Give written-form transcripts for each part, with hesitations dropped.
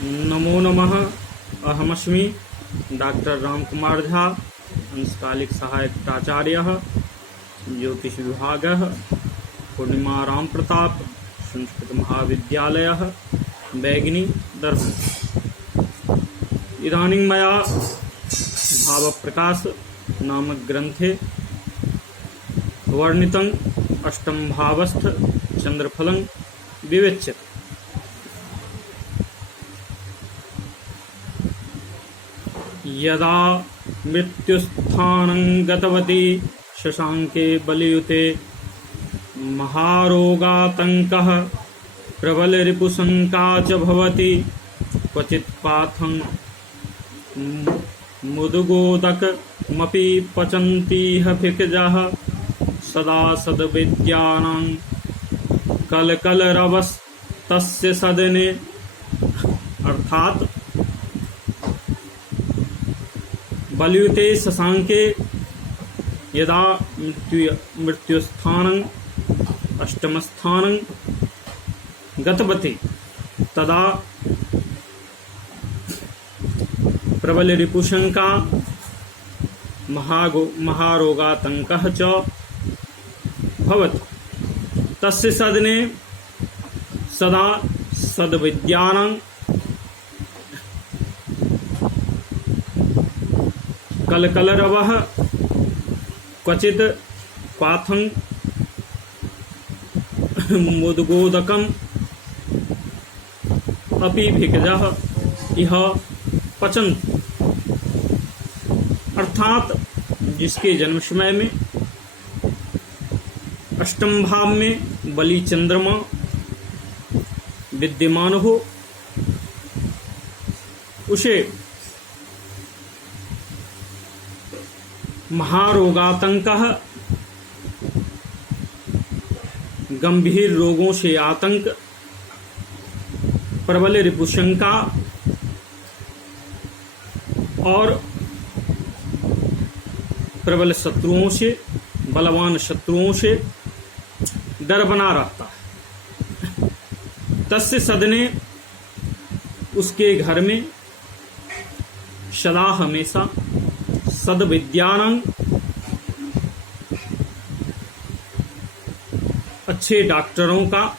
नमो नमः। अहमस्मि डॉक्टर रामकुमार झा, अंशकालिक सहायक प्राचार्यः, ज्योतिष विभागः, पूर्णिमा राम प्रताप संस्कृत महाविद्यालयः, बैगिनी दर्पण। इदानीं मया भावप्रकाश नामक ग्रंथे वर्णितं अष्टम भावस्थ चंद्रफलं विवेच्यते। यदा मृत्युस्थानं गतवती शशांके बलियुते महारोगातंकः प्रबलरिपुशंका च भवति। क्वचित् पाथं मुदगोदकमपि पचन्तीह भिषजः सदा सद्विद्यानां कलकलरवस्तस्य सदने। अर्थात बलियुते शशांके यदा मृत्युस्थानं अष्टमस्थानं गतवती तदा प्रबल रिपुशंका महारोगातंकः च भवति। तस्य सदने सदा सद्विद्यानां कलकलरवः क्वचित् पाथं मुद्गोदकम् अपि भिषजः इह पचन्ति। अर्थात जिसके जन्म समय में अष्टम भाव में बलि चंद्रमा विद्यमान हो, उसे महारोगातंकः गंभीर रोगों से आतंक, प्रबल रिपुशंका और प्रबल शत्रुओं से, बलवान शत्रुओं से डर बना रहता है। तस्य सदने उसके घर में सदा हमेशा सद्विद्यानां अच्छे डॉक्टरों का,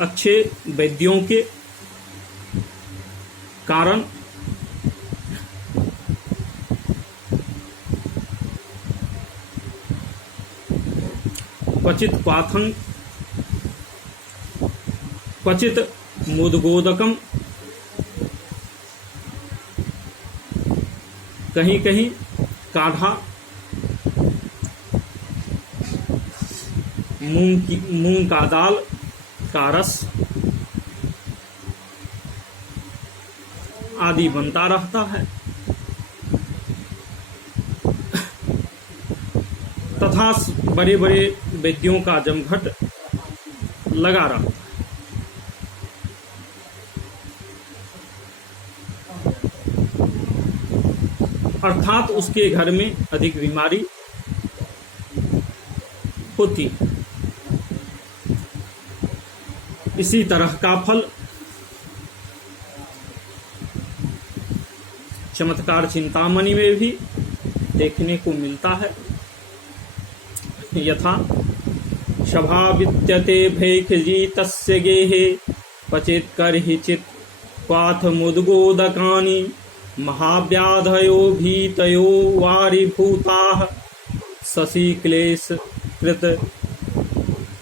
अच्छे वैद्यों के कारण क्वचित् पाथं क्वचित् मुद्गोदकम, कहीं कहीं काढ़ा, मूंग का दाल का रस आदि बनता रहता है तथा बड़े बड़े वैद्यों का जमघट लगा रहता है। अर्थात उसके घर में अधिक बीमारी होती है। इसी तरह का फल चमत्कार चिंतामणि में भी देखने को मिलता है। यथा सभा विद्यते भैखजी तस्य गेहे पचेत करहिचित क्वाथ मुद्गोदकानि महाव्याधयो भीतयो वारिभूताः शशि क्लेश कृत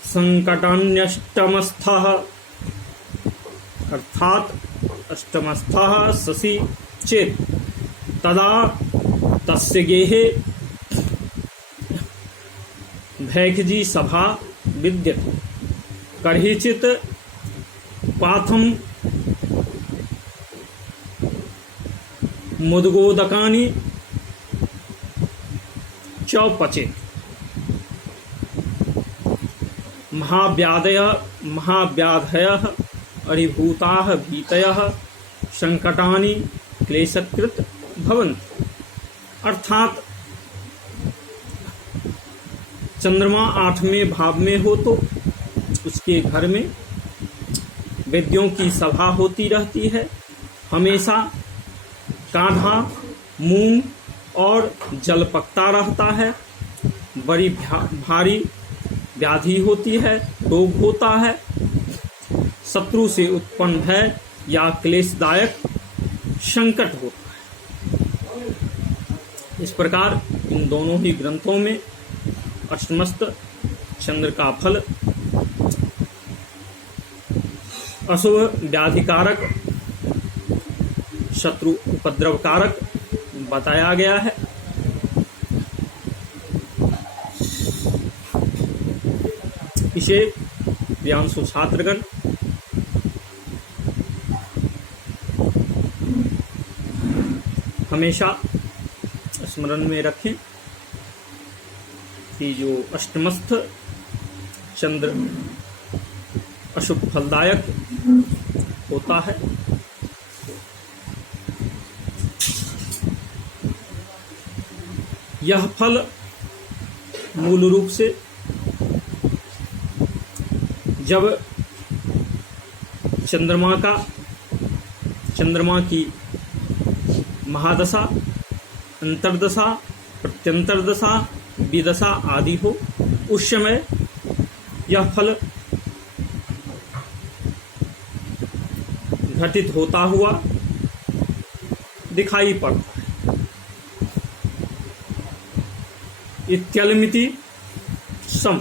संकटान्यष्टमस्थः। अर्थात अष्टमस्थः शशि चेत तदा तस्य गेहे भैखजी सभा विद्यते करहिचित पाथं मुद्गोदकानि च पचेत्। महाव्याधयः अरिभूताः भीतयः संकटानि क्लेशकृत भवन्ति। अर्थात चंद्रमा 8वें भाव में हो तो उसके घर में वैद्यों की सभा होती रहती है। हमेशा काढ़ा, मूंग और जल पकता रहता है। बड़ी भारी व्याधि होती है, रोग होता है। शत्रु से उत्पन्न भय या क्लेशदायक संकट होता है। इस प्रकार इन दोनों ही ग्रंथों में अष्टमस्थ चंद्र का फल अशुभ, व्याधिकारक, शत्रु उपद्रवकारक बताया गया है। इसे प्रियांशु छात्रगण हमेशा स्मरण में रखें कि जो अष्टमस्थ चंद्र अशुभ फलदायक होता है, यह फल मूल रूप से जब चंद्रमा की महादशा, अंतर्दशा, प्रत्यंतरदशा, विदशा आदि हो, उस समय यह फल घटित होता हुआ दिखाई पड़ता है। इत्यलमिति सम।